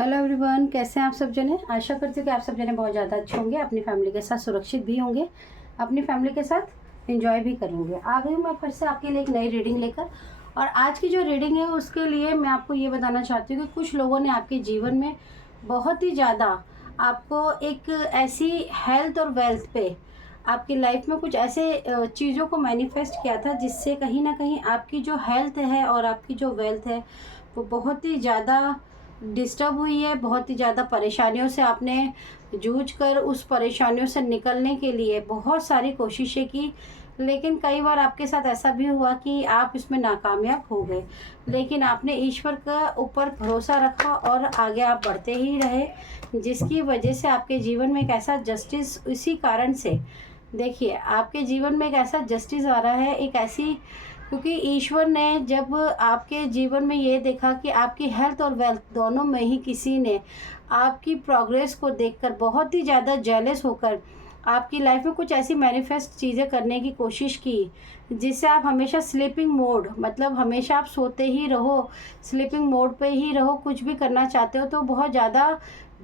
Hello everyone, कैसे हैं आप सब जने। आशा करती हूँ कि आप सब जने बहुत ज़्यादा अच्छे होंगे, अपनी फैमिली के साथ सुरक्षित भी होंगे, अपनी फैमिली के साथ एंजॉय भी करेंगे। आ गई हूँ मैं फिर से आपके लिए एक नई रीडिंग लेकर। और आज की जो रीडिंग है उसके लिए मैं आपको ये बताना चाहती हूँ कि कुछ लोगों ने आपके जीवन में बहुत ही ज़्यादा आपको एक ऐसी हेल्थ और वेल्थ पे आपकी लाइफ में कुछ ऐसे चीज़ों को मैनिफेस्ट किया था जिससे कहीं ना कहीं आपकी जो हेल्थ है और आपकी जो वेल्थ है वो बहुत ही ज़्यादा डिस्टर्ब हुई है। बहुत ही ज़्यादा परेशानियों से आपने जूझ कर उस परेशानियों से निकलने के लिए बहुत सारी कोशिशें की, लेकिन कई बार आपके साथ ऐसा भी हुआ कि आप इसमें नाकामयाब हो गए। लेकिन आपने ईश्वर का ऊपर भरोसा रखा और आगे आप बढ़ते ही रहे, जिसकी वजह से आपके जीवन में एक ऐसा जस्टिस, इसी कारण से देखिए आपके जीवन में एक ऐसा जस्टिस आ रहा है, एक ऐसी, क्योंकि ईश्वर ने जब आपके जीवन में ये देखा कि आपकी हेल्थ और वेल्थ दोनों में ही किसी ने आपकी प्रोग्रेस को देखकर बहुत ही ज़्यादा जेलस होकर आपकी लाइफ में कुछ ऐसी मैनिफेस्ट चीज़ें करने की कोशिश की जिससे आप हमेशा स्लीपिंग मोड, मतलब हमेशा आप सोते ही रहो, स्लीपिंग मोड पे ही रहो, कुछ भी करना चाहते हो तो बहुत ज़्यादा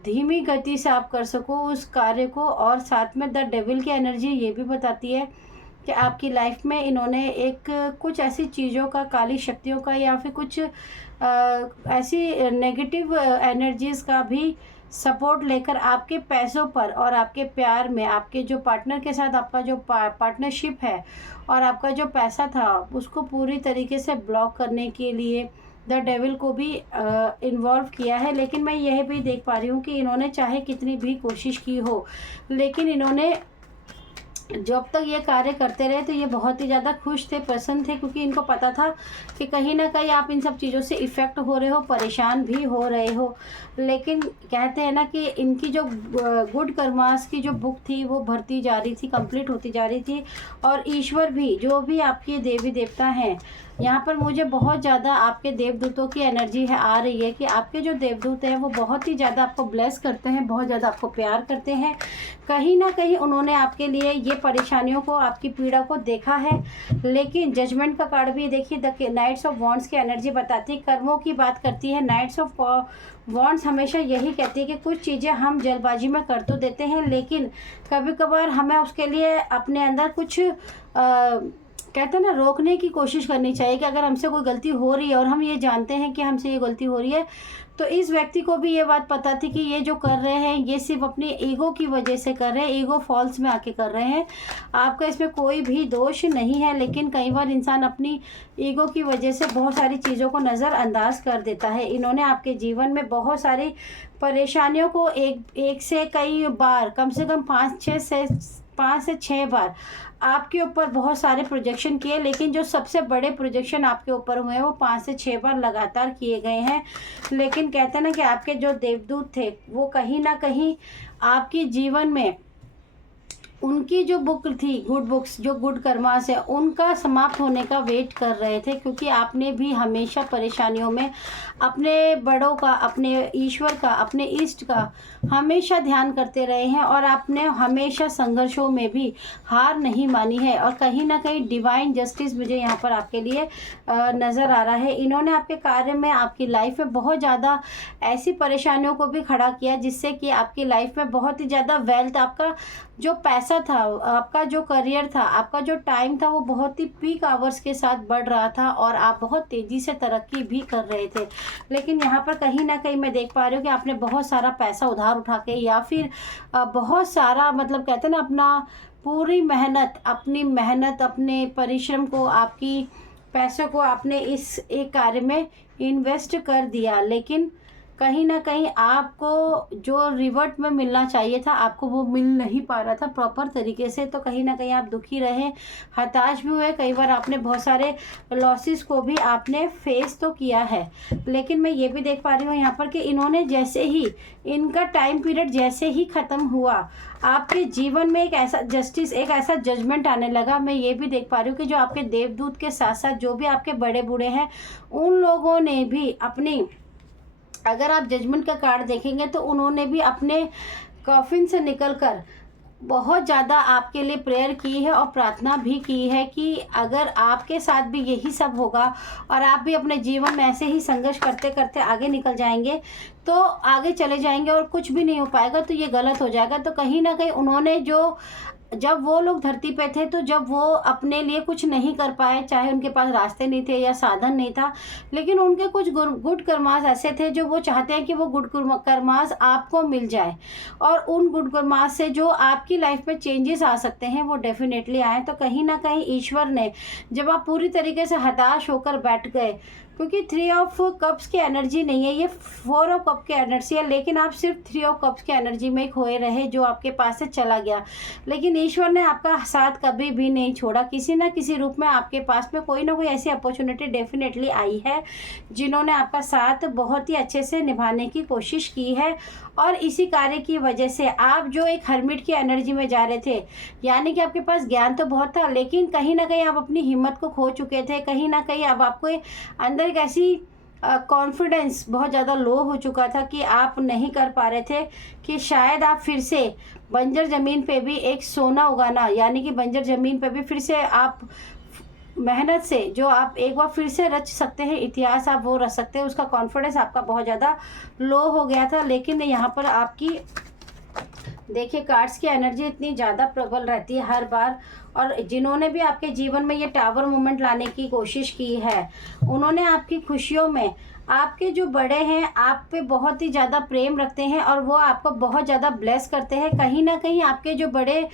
धीमी गति से आप कर सको उस कार्य को। और साथ में द डेविल की एनर्जी ये भी बताती है कि आपकी लाइफ में इन्होंने एक कुछ ऐसी चीज़ों का, काली शक्तियों का या फिर कुछ ऐसी नेगेटिव एनर्जीज़ का भी सपोर्ट लेकर आपके पैसों पर और आपके प्यार में, आपके जो पार्टनर के साथ आपका जो पार्टनरशिप है और आपका जो पैसा था उसको पूरी तरीके से ब्लॉक करने के लिए द डेविल को भी इन्वॉल्व किया है। लेकिन मैं यह भी देख पा रही हूँ कि इन्होंने चाहे कितनी भी कोशिश की हो, लेकिन इन्होंने जब तक ये कार्य करते रहे तो ये बहुत ही ज़्यादा खुश थे, प्रसन्न थे, क्योंकि इनको पता था कि कहीं ना कहीं आप इन सब चीज़ों से इफ़ेक्ट हो रहे हो, परेशान भी हो रहे हो। लेकिन कहते हैं ना कि इनकी जो गुड कर्मास की जो बुक थी वो भरती जा रही थी, कंप्लीट होती जा रही थी। और ईश्वर भी, जो भी आपके देवी देवता हैं, यहाँ पर मुझे बहुत ज़्यादा आपके देवदूतों की एनर्जी है, आ रही है कि आपके जो देवदूत हैं वो बहुत ही ज़्यादा आपको ब्लेस करते हैं, बहुत ज़्यादा आपको प्यार करते हैं। कहीं ना कहीं उन्होंने आपके लिए ये परेशानियों को, आपकी पीड़ा को देखा है। लेकिन जजमेंट का कार्ड भी देखिए, द नाइट्स ऑफ वॉन्ड्स की एनर्जी बताती है, कर्मों की बात करती है। नाइट्स ऑफ वॉन्ड्स हमेशा यही कहती है कि कुछ चीज़ें हम जल्दबाजी में कर तो देते हैं, लेकिन कभी कभार हमें उसके लिए अपने अंदर कुछ कहते हैं ना, रोकने की कोशिश करनी चाहिए कि अगर हमसे कोई गलती हो रही है और हम ये जानते हैं कि हमसे ये गलती हो रही है, तो इस व्यक्ति को भी ये बात पता थी कि ये जो कर रहे हैं ये सिर्फ अपनी ईगो की वजह से कर रहे हैं, ईगो फॉल्स में आके कर रहे हैं। आपका इसमें कोई भी दोष नहीं है, लेकिन कई बार इंसान अपनी ईगो की वजह से बहुत सारी चीज़ों को नज़रअंदाज कर देता है। इन्होंने आपके जीवन में बहुत सारी परेशानियों को एक से कई बार, कम से कम 5 से 6 बार आपके ऊपर बहुत सारे प्रोजेक्शन किए, लेकिन जो सबसे बड़े प्रोजेक्शन आपके ऊपर हुए हैं वो 5 से 6 बार लगातार किए गए हैं। लेकिन कहते हैं ना कि आपके जो देवदूत थे वो कहीं ना कहीं आपके जीवन में, उनकी जो बुक थी, गुड बुक्स, जो गुड कर्मास है, उनका समाप्त होने का वेट कर रहे थे, क्योंकि आपने भी हमेशा परेशानियों में अपने बड़ों का, अपने ईश्वर का, अपने इष्ट का हमेशा ध्यान करते रहे हैं और आपने हमेशा संघर्षों में भी हार नहीं मानी है। और कहीं ना कहीं डिवाइन जस्टिस मुझे यहाँ पर आपके लिए नज़र आ रहा है। इन्होंने आपके कार्य में, आपकी लाइफ में बहुत ज़्यादा ऐसी परेशानियों को भी खड़ा किया जिससे कि आपकी लाइफ में बहुत ही ज़्यादा वेल्थ, आपका जो पैसा था, आपका जो करियर था, आपका जो टाइम था वो बहुत ही पीक आवर्स के साथ बढ़ रहा था और आप बहुत तेज़ी से तरक्की भी कर रहे थे। लेकिन यहाँ पर कहीं ना कहीं मैं देख पा रही हूँ कि आपने बहुत सारा पैसा उधार उठा के, या फिर बहुत सारा, मतलब कहते हैं ना, अपना पूरी मेहनत, अपनी मेहनत, अपने परिश्रम को, आपकी पैसों को आपने इस एक कार्य में इन्वेस्ट कर दिया। लेकिन कहीं ना कहीं आपको जो रिवर्ट में मिलना चाहिए था आपको वो मिल नहीं पा रहा था प्रॉपर तरीके से, तो कहीं ना कहीं आप दुखी रहे, हताश भी हुए। कई बार आपने बहुत सारे लॉसेस को भी आपने फेस तो किया है। लेकिन मैं ये भी देख पा रही हूँ यहाँ पर कि इन्होंने जैसे ही, इनका टाइम पीरियड जैसे ही ख़त्म हुआ, आपके जीवन में एक ऐसा जस्टिस, एक ऐसा जजमेंट आने लगा। मैं ये भी देख पा रही हूँ कि जो आपके देवदूत के साथ साथ जो भी आपके बड़े बूढ़े हैं, उन लोगों ने भी अपनी, अगर आप जजमेंट का कार्ड देखेंगे तो उन्होंने भी अपने कॉफिन से निकलकर बहुत ज़्यादा आपके लिए प्रेयर की है और प्रार्थना भी की है कि अगर आपके साथ भी यही सब होगा और आप भी अपने जीवन में ऐसे ही संघर्ष करते करते आगे निकल जाएंगे, तो आगे चले जाएंगे और कुछ भी नहीं हो पाएगा, तो ये गलत हो जाएगा। तो कहीं ना कहीं उन्होंने जो, जब वो लोग धरती पे थे, तो जब वो अपने लिए कुछ नहीं कर पाए, चाहे उनके पास रास्ते नहीं थे या साधन नहीं था, लेकिन उनके कुछ गुड कर्मास ऐसे थे जो वो चाहते हैं कि वो गुड कर्मास आपको मिल जाए, और उन गुड कर्मास से जो आपकी लाइफ में चेंजेस आ सकते हैं वो डेफिनेटली आए। तो कहीं ना कहीं ईश्वर ने, जब आप पूरी तरीके से हताश होकर बैठ गए, क्योंकि 3 ऑफ कप्स की एनर्जी नहीं है, ये 4 ऑफ कप की एनर्जी है, लेकिन आप सिर्फ 3 ऑफ कप्स की एनर्जी में खोए रहे, जो आपके पास से चला गया। लेकिन ईश्वर ने आपका साथ कभी भी नहीं छोड़ा, किसी ना किसी रूप में आपके पास में कोई ना कोई ऐसी अपॉर्चुनिटी डेफिनेटली आई है जिन्होंने आपका साथ बहुत ही अच्छे से निभाने की कोशिश की है। और इसी कार्य की वजह से आप जो एक हर्मिट की एनर्जी में जा रहे थे, यानी कि आपके पास ज्ञान तो बहुत था, लेकिन कहीं ना कहीं आप अपनी हिम्मत को खो चुके थे, कहीं ना कहीं अब आपको अंदर एक ऐसी कॉन्फिडेंस बहुत ज़्यादा लो हो चुका था कि आप नहीं कर पा रहे थे कि शायद आप फिर से बंजर ज़मीन पे भी एक सोना उगाना, यानी कि बंजर ज़मीन पे भी फिर से आप मेहनत से जो आप एक बार फिर से रच सकते हैं, इतिहास आप वो रच सकते हैं, उसका कॉन्फिडेंस आपका बहुत ज़्यादा लो हो गया था। लेकिन यहाँ पर आपकी देखिए कार्ड्स की एनर्जी इतनी ज़्यादा प्रबल रहती है हर बार, और जिन्होंने भी आपके जीवन में ये टावर मूवमेंट लाने की कोशिश की है, उन्होंने आपकी खुशियों में, आपके जो बड़े हैं आप पे बहुत ही ज़्यादा प्रेम रखते हैं और वो आपको बहुत ज़्यादा ब्लेस करते हैं। कहीं ना कहीं आपके जो बड़े,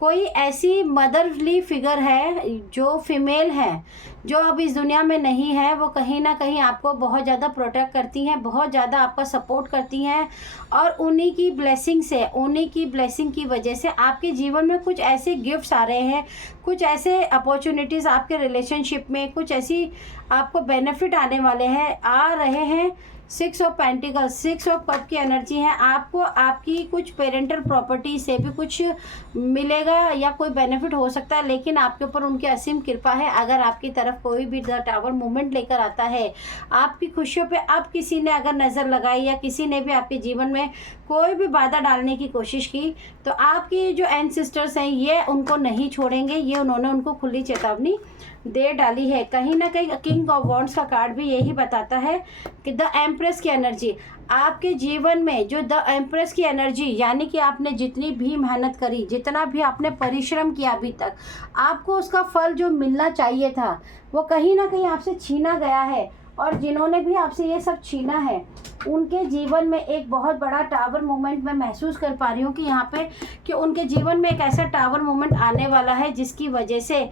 कोई ऐसी मदरली फिगर है जो फीमेल है, जो अब इस दुनिया में नहीं है, वो कहीं ना कहीं आपको बहुत ज़्यादा प्रोटेक्ट करती हैं, बहुत ज़्यादा आपका सपोर्ट करती हैं, और उन्हीं की ब्लेसिंग से, उन्हीं की ब्लेसिंग की वजह से आपके जीवन में कुछ ऐसे गिफ्ट्स आ रहे हैं, कुछ ऐसे अपॉर्चुनिटीज़ आपके रिलेशनशिप में, कुछ ऐसी आपको बेनिफिट आने वाले हैं, आ रहे हैं। 6 ऑफ पेंटिकल्स, 6 ऑफ कप की एनर्जी है। आपको आपकी कुछ पेरेंटल प्रॉपर्टी से भी कुछ मिलेगा या कोई बेनिफिट हो सकता है, लेकिन आपके ऊपर उनकी असीम कृपा है। अगर आपकी तरफ कोई भी द टावर मूवमेंट लेकर आता है, आपकी खुशियों पे अब किसी ने अगर नज़र लगाई या किसी ने भी आपके जीवन में कोई भी बाधा डालने की कोशिश की, तो आपकी जो एंसेस्टर्स हैं ये उनको नहीं छोड़ेंगे, ये उन्होंने उनको खुली चेतावनी दे डाली है। कहीं ना कहीं किंग ऑफ वॉन्ड्स का कार्ड भी यही बताता है कि द एम्प्रेस की एनर्जी आपके जीवन में, जो द एम्प्रेस की एनर्जी, यानी कि आपने जितनी भी मेहनत करी, जितना भी आपने परिश्रम किया अभी तक, आपको उसका फल जो मिलना चाहिए था वो कहीं ना कहीं आपसे छीना गया है, और जिन्होंने भी आपसे ये सब छीना है उनके जीवन में एक बहुत बड़ा टावर मूवमेंट मैं महसूस कर पा रही हूँ कि यहाँ पे, कि उनके जीवन में एक ऐसा टावर मूवमेंट आने वाला है जिसकी वजह से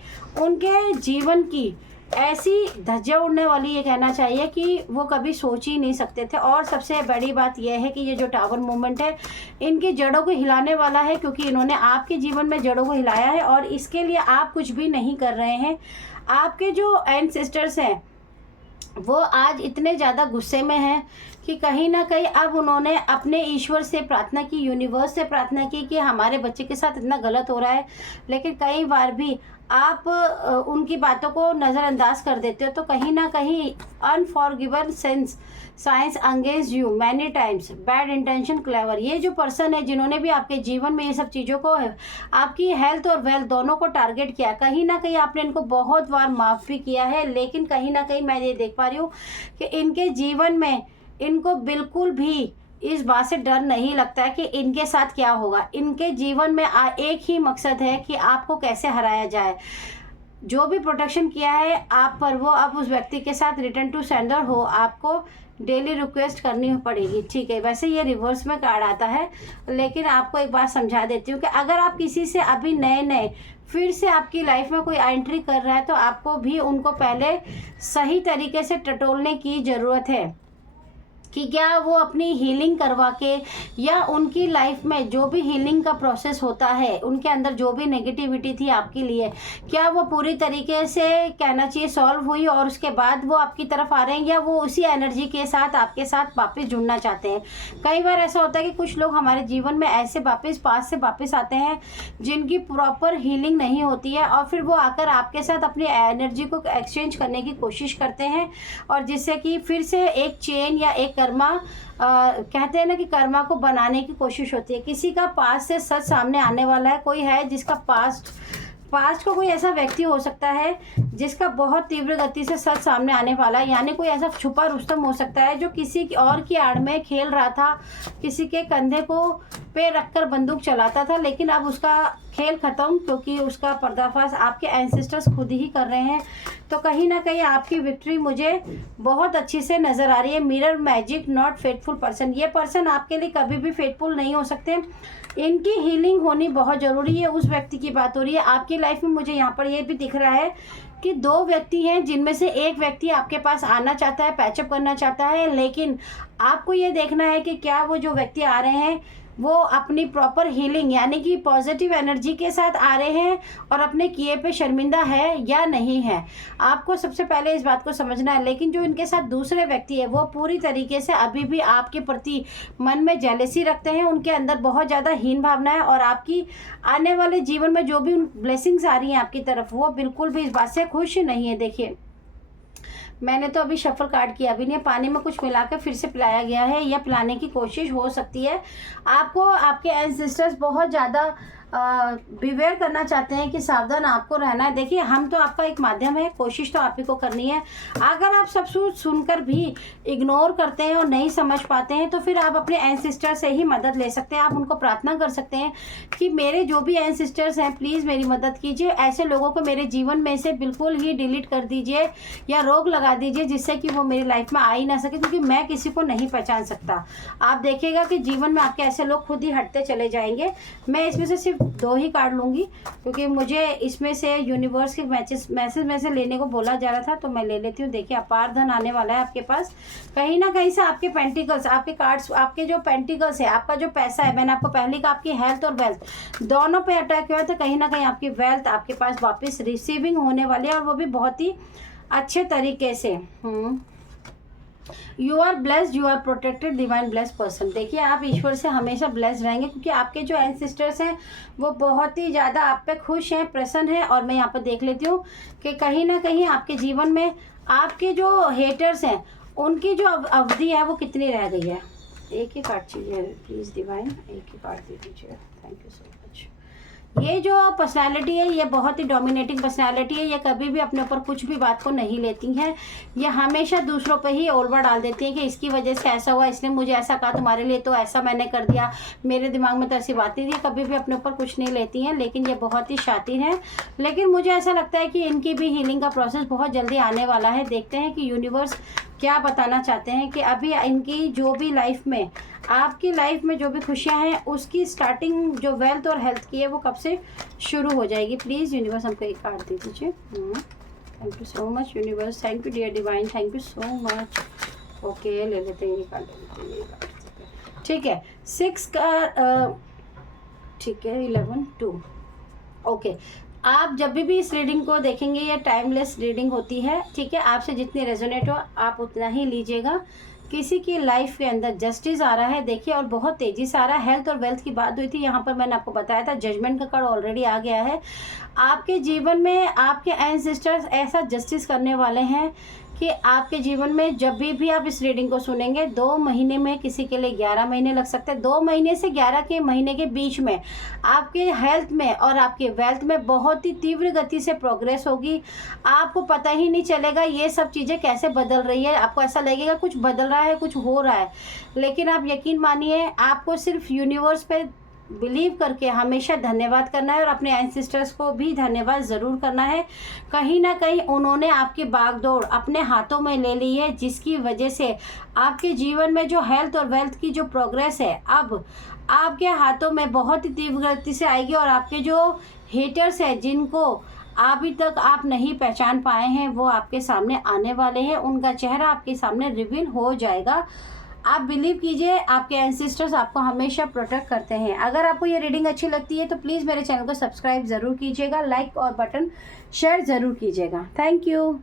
उनके जीवन की ऐसी धज्जियाँ उड़ने वाली, ये कहना चाहिए कि वो कभी सोच ही नहीं सकते थे। और सबसे बड़ी बात यह है कि ये जो टावर मूवमेंट है इनकी जड़ों को हिलाने वाला है, क्योंकि इन्होंने आपके जीवन में जड़ों को हिलाया है और इसके लिए आप कुछ भी नहीं कर रहे हैं। आपके जो एंसेस्टर्स हैं वो आज इतने ज़्यादा गुस्से में हैं कि कहीं ना कहीं अब उन्होंने अपने ईश्वर से प्रार्थना की, यूनिवर्स से प्रार्थना की कि हमारे बच्चे के साथ इतना गलत हो रहा है, लेकिन कई बार भी आप उनकी बातों को नज़रअंदाज कर देते हो। तो कहीं ना कहीं unforgiven science against you many times, bad intention clever, ये जो पर्सन है जिन्होंने भी आपके जीवन में ये सब चीज़ों को, आपकी हेल्थ और वेल्थ दोनों को टारगेट किया, कहीं ना कहीं आपने इनको बहुत बार माफ़ भी किया है, लेकिन कहीं ना कहीं मैं ये देख पा रही हूँ कि इनके जीवन में इनको बिल्कुल भी इस बात से डर नहीं लगता है कि इनके साथ क्या होगा। इनके जीवन में एक ही मकसद है कि आपको कैसे हराया जाए। जो भी प्रोटेक्शन किया है आप पर, वो अब उस व्यक्ति के साथ रिटर्न टू सेंडर हो, आपको डेली रिक्वेस्ट करनी पड़ेगी। ठीक है, वैसे ये रिवर्स में कार्ड आता है, लेकिन आपको एक बात समझा देती हूँ कि अगर आप किसी से अभी नए फिर से आपकी लाइफ में कोई एंट्री कर रहा है, तो आपको भी उनको पहले सही तरीके से टटोलने की ज़रूरत है कि क्या वो अपनी हीलिंग करवा के, या उनकी लाइफ में जो भी हीलिंग का प्रोसेस होता है, उनके अंदर जो भी नेगेटिविटी थी आपके लिए, क्या वो पूरी तरीके से कहना चाहिए सॉल्व हुई और उसके बाद वो आपकी तरफ आ रहे हैं, या वो उसी एनर्जी के साथ आपके साथ वापस जुड़ना चाहते हैं। कई बार ऐसा होता है कि कुछ लोग हमारे जीवन में ऐसे पास से वापस आते हैं जिनकी प्रॉपर हीलिंग नहीं होती है, और फिर वो आकर आपके साथ अपनी एनर्जी को एक्सचेंज करने की कोशिश करते हैं, और जिससे कि फिर से एक चेन या एक कर्मा कहते हैं ना कि कर्मा को बनाने की कोशिश होती है। किसी का पास्ट से सच सामने आने वाला है। कोई है जिसका पास्ट को कोई ऐसा व्यक्ति हो सकता है जिसका बहुत तीव्र गति से सच सामने आने वाला है, यानी कोई ऐसा छुपा रुस्तम हो सकता है जो किसी और की आड़ में खेल रहा था, किसी के कंधे को पे रखकर बंदूक चलाता था, लेकिन अब उसका खेल ख़त्म, क्योंकि उसका पर्दाफाश आपके एंसेस्टर्स खुद ही कर रहे हैं। तो कहीं ना कहीं आपकी विक्ट्री मुझे बहुत अच्छी से नज़र आ रही है। Mirror magic, not faithful person. ये पर्सन आपके लिए कभी भी फेथफुल नहीं हो सकते। इनकी हीलिंग होनी बहुत ज़रूरी है। उस व्यक्ति की बात हो रही है आपकी लाइफ में। मुझे यहाँ पर ये भी दिख रहा है कि 2 व्यक्ति हैं जिनमें से एक व्यक्ति आपके पास आना चाहता है, पैचअप करना चाहता है, लेकिन आपको ये देखना है कि क्या वो जो व्यक्ति आ रहे हैं वो अपनी प्रॉपर हीलिंग यानी कि पॉजिटिव एनर्जी के साथ आ रहे हैं और अपने किए पे शर्मिंदा है या नहीं है। आपको सबसे पहले इस बात को समझना है। लेकिन जो इनके साथ दूसरे व्यक्ति है वो पूरी तरीके से अभी भी आपके प्रति मन में जेलसी रखते हैं। उनके अंदर बहुत ज़्यादा हीन भावना है और आपकी आने वाले जीवन में जो भी ब्लेसिंग्स आ रही हैं आपकी तरफ, वो बिल्कुल भी इस बात से खुश नहीं है। देखिए, मैंने तो अभी शफल कार्ड किया भी नहीं, पानी में कुछ मिला के फिर से पिलाया गया है, या पिलाने की कोशिश हो सकती है। आपको आपके एंसेस्टर्स बहुत ज़्यादा बिवेयर करना चाहते हैं कि सावधान आपको रहना है। देखिए, हम तो आपका एक माध्यम है, कोशिश तो आप ही को करनी है। अगर आप सब सुनकर भी इग्नोर करते हैं और नहीं समझ पाते हैं तो फिर आप अपने एंसेस्टर से ही मदद ले सकते हैं। आप उनको प्रार्थना कर सकते हैं कि मेरे जो भी एंसेस्टर्स हैं प्लीज़ मेरी मदद कीजिए, ऐसे लोगों को मेरे जीवन में से बिल्कुल ही डिलीट कर दीजिए या रोक लगा दीजिए जिससे कि वो मेरी लाइफ में आ ही ना सके, क्योंकि मैं किसी को नहीं पहचान सकता। आप देखिएगा कि जीवन में आपके ऐसे लोग खुद ही हटते चले जाएंगे। मैं इसमें से सिर्फ 2 ही कार्ड लूँगी क्योंकि मुझे इसमें से यूनिवर्स के मैसेज में से लेने को बोला जा रहा था, तो मैं ले लेती हूँ। देखिए, अपार धन आने वाला है आपके पास। कहीं ना कहीं से आपके पेंटिकल्स, आपके कार्ड्स, आपके जो पेंटिकल्स है, आपका जो पैसा है, मैंने आपको पहले कहा आपकी हेल्थ और वेल्थ दोनों पे अटैक हुआ था। कहीं ना कहीं आपकी वेल्थ आपके पास वापस रिसीविंग होने वाली है और वो भी बहुत ही अच्छे तरीके से। You are blessed, you are protected, divine blessed person. देखिए, आप ईश्वर से हमेशा ब्लेस्ड रहेंगे क्योंकि आपके जो एंसेस्टर्स हैं वो बहुत ही ज़्यादा आप पे खुश हैं, प्रसन्न हैं। और मैं यहाँ पर देख लेती हूँ कि कहीं ना कहीं आपके जीवन में आपके जो हेटर्स हैं उनकी जो अवधि है वो कितनी रह गई है। एक ही कार्ड चाहिए प्लीज़ डिवाइन, एक ही कार्ड दे दीजिए। Thank you so much. ये जो पर्सनालिटी है ये बहुत ही डोमिनेटिंग पर्सनालिटी है। ये कभी भी अपने ऊपर कुछ भी बात को नहीं लेती हैं। ये हमेशा दूसरों पे ही ओलवा डाल देती हैं कि इसकी वजह से ऐसा हुआ, इसने मुझे ऐसा कहा, तुम्हारे लिए तो ऐसा मैंने कर दिया, मेरे दिमाग में तो ऐसी बात नहीं थी। कभी भी अपने ऊपर कुछ नहीं लेती हैं, लेकिन ये बहुत ही शातिर हैं। लेकिन मुझे ऐसा लगता है कि इनकी भी हीलिंग का प्रोसेस बहुत जल्दी आने वाला है। देखते हैं कि यूनिवर्स क्या बताना चाहते हैं कि अभी इनकी जो भी लाइफ में, आपकी लाइफ में जो भी खुशियां हैं उसकी स्टार्टिंग जो वेल्थ और हेल्थ की है वो कब से शुरू हो जाएगी। प्लीज़ यूनिवर्स हमको एक कार्ड दे दीजिए। Thank you so much universe, thank you dear divine, thank you so much. Okay, ले लेते हैं ये कार्ड, ले लेते हैं। ठीक है, 6 का ठीक है, 11 2। ओके, आप जब भी इस रीडिंग को देखेंगे ये टाइमलेस रीडिंग होती है। ठीक है, आपसे जितनी रेजोनेट हो आप उतना ही लीजिएगा। किसी की लाइफ के अंदर जस्टिस आ रहा है, देखिए, और बहुत तेज़ी से आ रहा है। हेल्थ और वेल्थ की बात हुई थी, यहाँ पर मैंने आपको बताया था जजमेंट का कार्ड ऑलरेडी आ गया है। आपके जीवन में आपके एंसेस्टर्स ऐसा जस्टिस करने वाले हैं कि आपके जीवन में जब भी आप इस रीडिंग को सुनेंगे, 2 महीने में, किसी के लिए 11 महीने लग सकते हैं, 2 महीने से 11 के महीने के बीच में आपके हेल्थ में और आपके वेल्थ में बहुत ही तीव्र गति से प्रोग्रेस होगी। आपको पता ही नहीं चलेगा ये सब चीज़ें कैसे बदल रही है। आपको ऐसा लगेगा कुछ बदल रहा है, कुछ हो रहा है, लेकिन आप यकीन मानिए आपको सिर्फ यूनिवर्स पे बिलीव करके हमेशा धन्यवाद करना है और अपने एंसेस्टर्स को भी धन्यवाद ज़रूर करना है। कहीं ना कहीं उन्होंने आपकी बागडोर अपने हाथों में ले ली है, जिसकी वजह से आपके जीवन में जो हेल्थ और वेल्थ की जो प्रोग्रेस है अब आपके हाथों में बहुत ही तीव्र गति से आएगी। और आपके जो हेटर्स हैं जिनको अभी तक आप नहीं पहचान पाए हैं वो आपके सामने आने वाले हैं, उनका चेहरा आपके सामने रिवील हो जाएगा। आप बिलीव कीजिए, आपके एंसेस्टर्स आपको हमेशा प्रोटेक्ट करते हैं। अगर आपको ये रीडिंग अच्छी लगती है तो प्लीज़ मेरे चैनल को सब्सक्राइब ज़रूर कीजिएगा, लाइक और बटन शेयर ज़रूर कीजिएगा। Thank you.